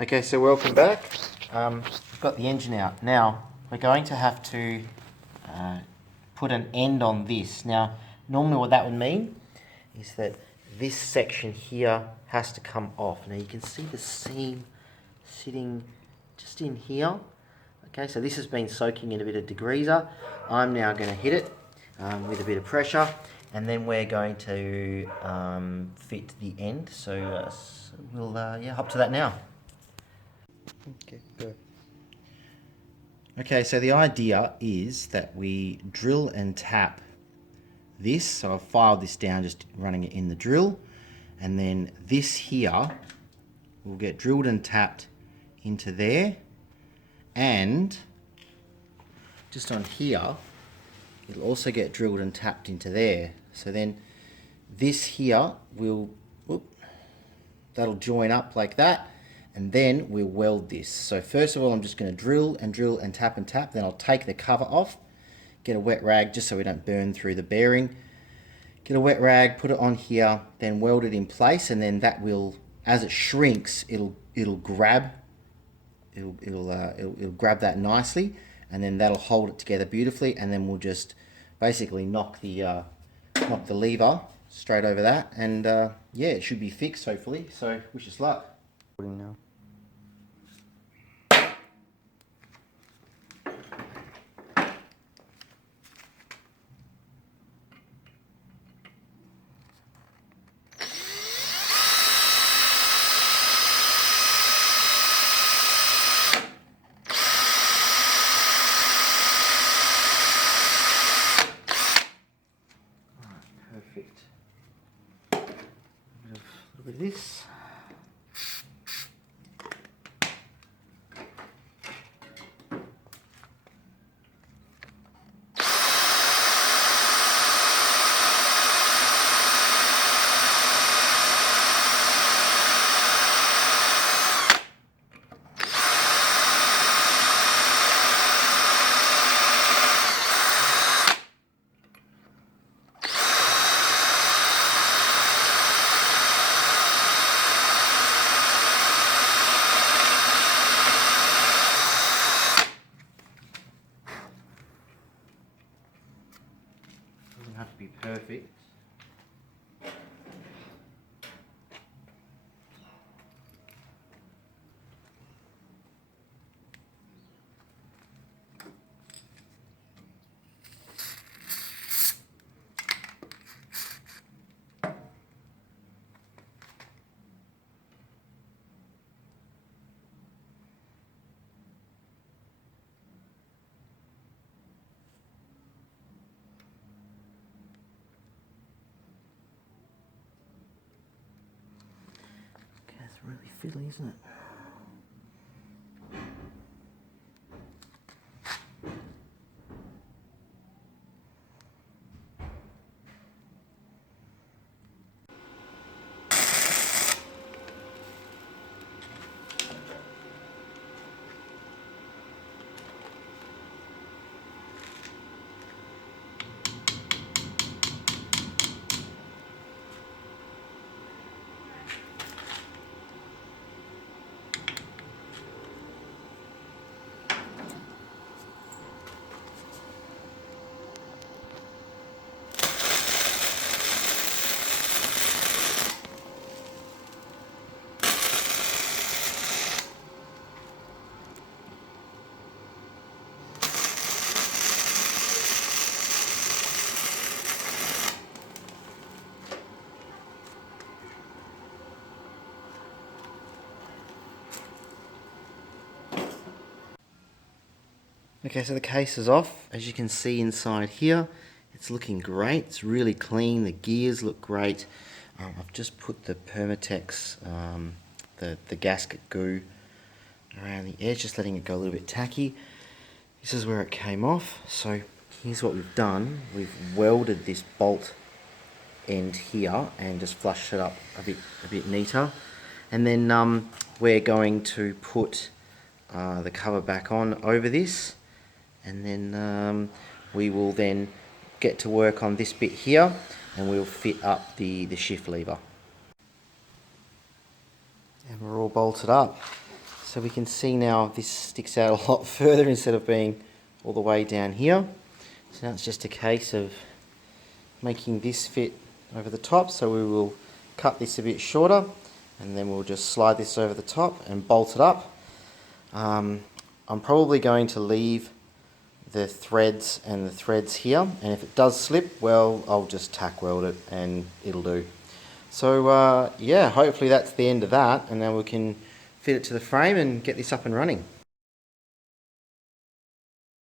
Okay, so welcome back. We've got the engine out. Now, we're going to have to put an end on this. Now, normally what that would mean is that this section here has to come off. Now you can see the seam sitting just in here. Okay, so this has been soaking in a bit of degreaser. I'm now going to hit it with a bit of pressure, and then we're going to fit the end. So we'll hop to that now. Okay, good. Okay, so the idea is that we drill and tap this. So I've filed this down, just running it in the drill, and then this here will get drilled and tapped into there, and just on here it'll also get drilled and tapped into there. So then this here will, that'll join up like that, and then we'll weld this. So first of all, I'm just going to drill and tap and tap. Then I'll take the cover off, get a wet rag just so we don't burn through the bearing. Get a wet rag, put it on here, then weld it in place, and then that will, as it shrinks, it'll grab that nicely, and then that'll hold it together beautifully. And then we'll just basically knock the lever straight over that, and yeah, it should be fixed hopefully. So wish us luck. Now. Perfect. A little bit of this. Doesn't have to be perfect. It's really fiddly, isn't it? Okay, so the case is off. As you can see inside here, it's looking great. It's really clean. The gears look great. I've just put the Permatex, the gasket goo around the edge, just letting it go a little bit tacky. This is where it came off. So here's what we've done. We've welded this bolt end here and just flushed it up a bit neater. And then we're going to put the cover back on over this, and then we will then get to work on this bit here, and we'll fit up the shift lever. And we're all bolted up. So we can see now this sticks out a lot further instead of being all the way down here. So now it's just a case of making this fit over the top. So we will cut this a bit shorter and then we'll just slide this over the top and bolt it up. I'm probably going to leave the threads here, and if it does slip, well, I'll just tack weld it and it'll do. So yeah, hopefully that's the end of that, and now we can fit it to the frame and get this up and running.